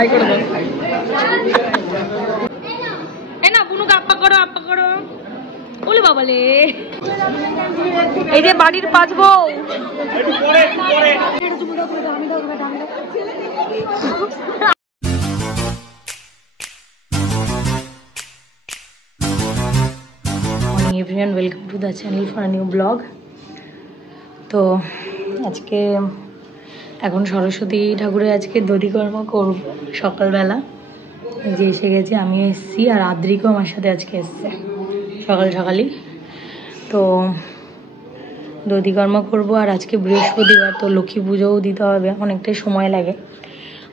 High করে দাও। এই না বুনুকে আপ্পা করো, আপ্পা করো। ওলে বাবালে, এই যে বাড়ির 5 বউ। Everyone, welcome to the channel for new blog. তো আজকে এখন সরস্বতী ঠাকুরের আজকে দধিকর্ম করব সকালবেলা। যে এসে গেছে, আমি এসেছি আর আদ্রিকও আমার সাথে আজকে এসছে সকাল সকালই। তো দধিকর্ম করবো। আর আজকে বৃহস্পতিবার, তো লক্ষ্মী পুজোও দিতে হবে, অনেকটাই সময় লাগে।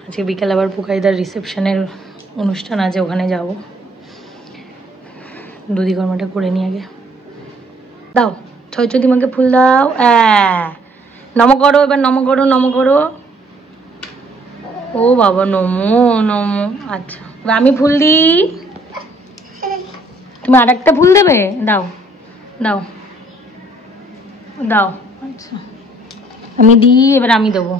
আজকে বিকেল আবার পুকাইদার রিসেপশনের অনুষ্ঠান আছে, ওখানে যাব। দধিকর্মটা করে নিয়ে আগে। দাও ছয়চতি মাকে ফুল দাও। নম করো, এবার নম করো, নম করো। ও বাবা, নমো নমো। আচ্ছা, এবার আমি ফুল দিই, তুমি আর একটা ফুল দেবে। দাও দাও দাও। আচ্ছা, আমি দিই, এবার আমি দেবো।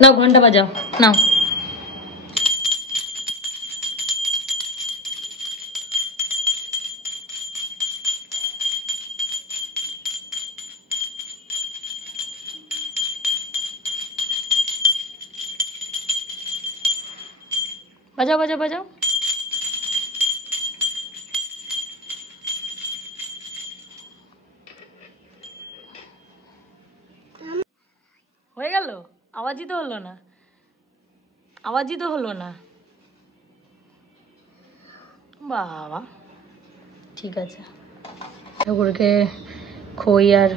নাও ঘন্টা বাজাও, নাও। বাজাও বাজাও বাজাও। হয়ে গেল? আওয়াজই তো হলো না, আওয়াজই তো হলো না। বাবা, ঠিক আছে। ঠাকুরকে খই আর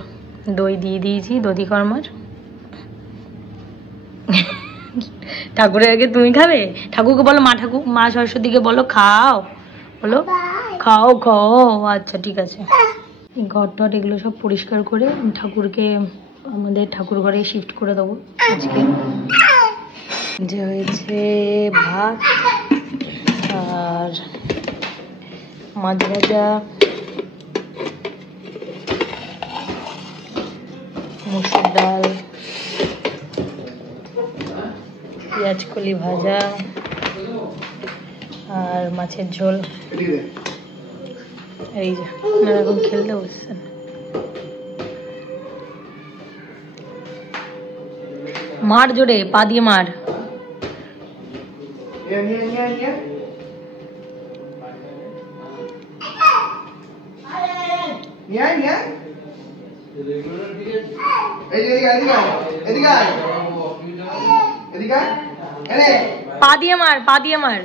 দই দিয়ে দিয়েছি দধিকর্মার। ঠাকুরের আগে তুমি খাবে? ঠাকুরকে বলো, মা সরস্বতীকে বলো খাও, বলো খাও খাও। আচ্ছা ঠিক আছে। ঘর টট এগুলো সব পরিষ্কার করে ঠাকুরকে আমাদের ঠাকুর ঘরে শিফট করে দেবো আজকে। যে হয়েছে ভাত আর মাছ ভাজা, মুসুর ডাল, পেঁয়াজ কলি ভাজা আর মাছের ঝোল। এই যে আপনারা এখন খেলতে বসছেন। মার জোরে, পা দিয়ে মার। পা দিয়ে মার, পা দিয়ে মার।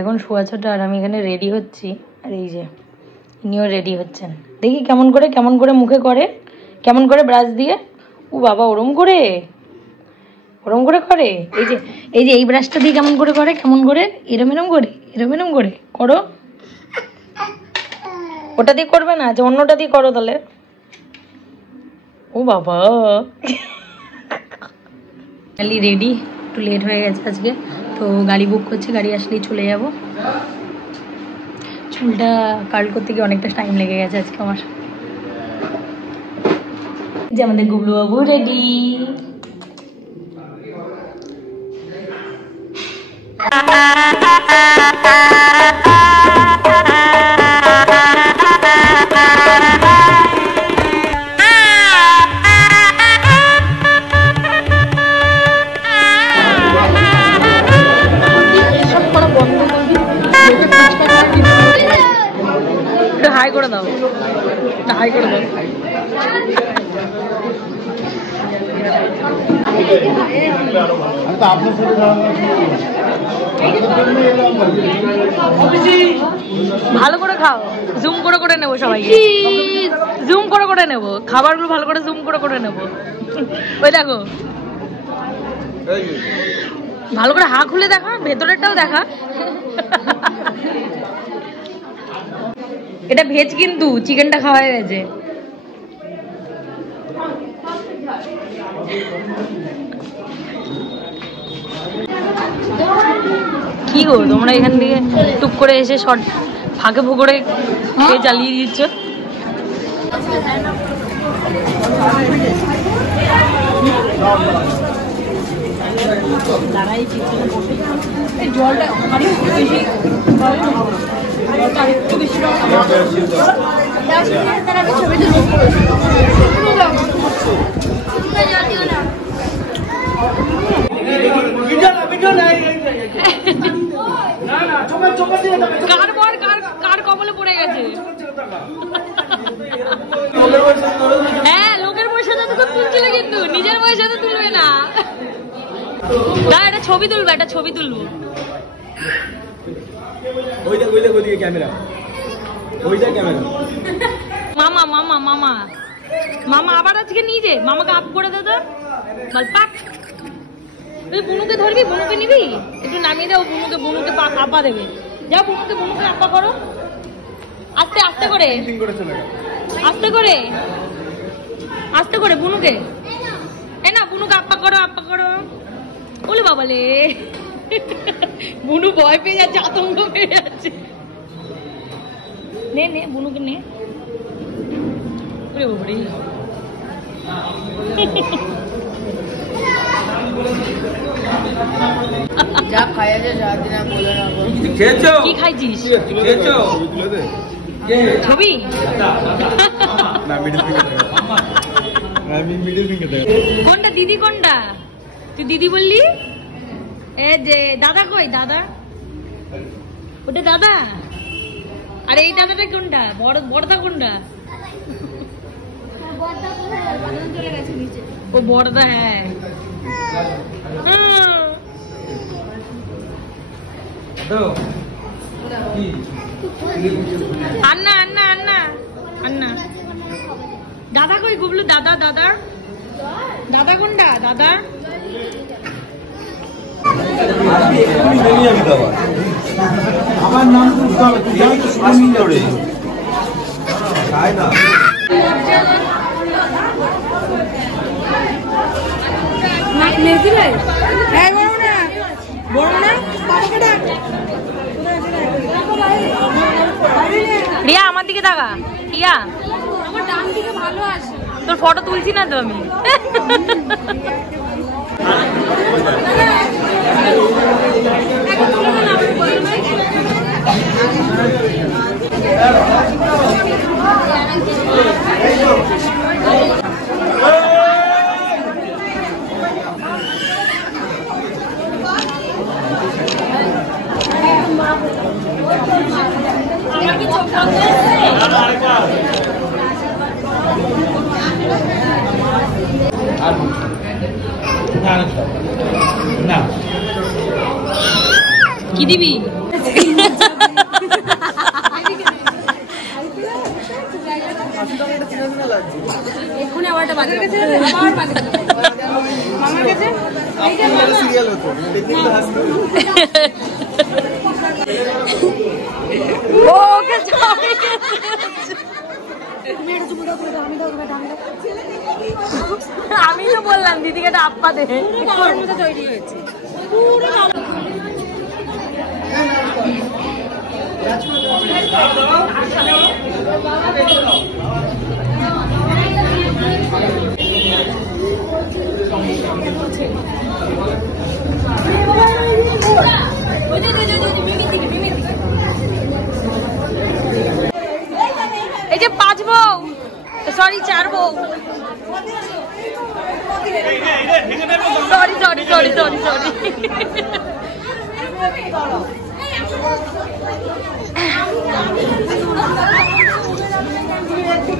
এখন শোয়া ছোট আর আমি এখানে রেডি হচ্ছি। আর এই যে ইনিও রেডি হচ্ছেন। দেখি কেমন করে মুখে করে, কেমন করে ব্রাশ দিয়ে। ও বাবা, ওরম করে করে। এই যে এই ব্রাশটা দিয়ে কেমন করে করে, কেমন করে, এরম এরম করে করো। ওটা দিয়ে করবে না, যে অন্যটা দিয়ে করো তাহলে। ও বাবা, রেডি। একটু লেট হয়ে গেছে আজকে, তো গাড়ি বুক করছি, গাড়ি আসলেই চলে যাব। চুলটা কার্ল করতে গিয়ে অনেকটা টাইম লেগে গেছে আজকে আমার। যে আমাদের গুবলু বাবু রেডি। হাই করে দাও, হাই করে দাও। ভালো করে খাও, জুম করে নেবো সবাইকে, জুম করে নেবো খাবারগুলো, ভালো করে জুম করে নেবো। ওই দেখো, ভালো করে হা খুলে দেখা, ভেতরেরটাও দেখা। এটা ভেজ কিন্তু, চিকেনটা খাওয়া হয়ে গেছে। কি গো তোমরা এখান থেকে টুক করে এসে শর্ট ফাঁকে ফুকরে চালিয়ে দিচ্ছ। জলটা একটু বেশি কার কবলে পড়ে গেছে। হ্যাঁ লোকের পয়সাতে তো তুলছিল কিন্তু নিজের পয়সাতে তুলবে না। না একটা ছবি তুলবো, একটা ছবি তুলবো। মামা মামা মামা মামা আবার আজকে নিজে মামাকে আপ করে দে তো বল পাক। তুই বুনুকে ধরবি, বুনুকে নিবি, একটু নামিয়ে দাও বুনুকে, বুনুকে আপা দেবে। যাও বুনুকে আপা করো আস্তে আস্তে করে, আস্তে করে আস্তে করে বুনুকে। এ না বুনুকে আপা করো, আপা করো। বলে বাবালে বুনু ভয় পেয়ে যাচ্ছে, আতঙ্ক পেয়ে যাচ্ছে। নে নে বুনুকে নে। ওরে বাবারে যা খাইয়া যা যা দিনা বলে না খেয়েছো? কি খাইছিস? খেয়েছো? ছবি না মিডল ফিঙ্গার দেবো। আমি মিডল ফিঙ্গার দেবো। কোনটা দিদি, কোনটা তুই দিদি বললি? এ যে দাদা কই দাদা? ওটা দাদা। আর এই দাদাটা কোনটা? বড়দা কোনটা? ও বড়দা। হ্যাঁ আন্না আন্না আন্না আন্না। দাদা কই গুবলু? দাদা দাদা দাদা কোনটা? দাদা আমার নাম রিয়া আমার দিকে তাকা। রিয়া আমার ডান দিকে ভালো আছে। তোর ফটো তুলছি না তো আমি। কি দিবি? এক্ষুনি আবারটা বাজে মামার কাছে আমি তো বললাম দিদিকে একটা আপ্পা দে। তৈরি হয়েছে পুরো এই যে 5 বউ, সরি 4 বউ, sorry sorry sorry sorry sorry.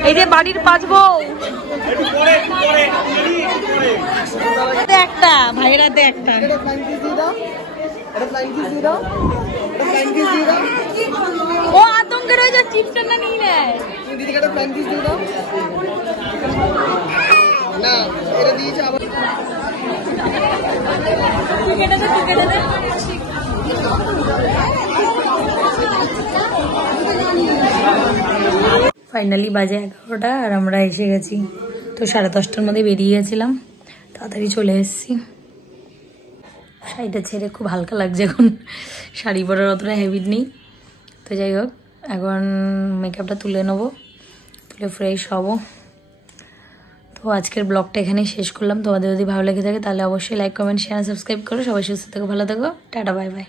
এই যে বাড়ির 5 বউ, একটা ভাইরাতে একটা। ও আতঙ্কে রয়েছে, চিপসটা না নিয়ে নেয়। ফাইনালি বাজে 11টা আর আমরা এসে গেছি। তো 10:30টার মধ্যে বেরিয়ে গেছিলাম, তাড়াতাড়ি চলে এসেছি। শাড়িটা ছেড়ে খুব হালকা লাগছে এখন, শাড়ি পরার অতটা হ্যাবিট নেই। তো যাই হোক, এখন মেকআপটা তুলে নেবো, তুলে ফ্রেশ হবো। তো আজকের ব্লগটা এখানেই শেষ করলাম। তোমাদের যদি ভালো লেগে থাকে তাহলে অবশ্যই লাইক, কমেন্ট, শেয়ার, সাবস্ক্রাইব করো। সবাই সুস্থ থেকো, ভালো থেকো, টাটা, বাই বাই।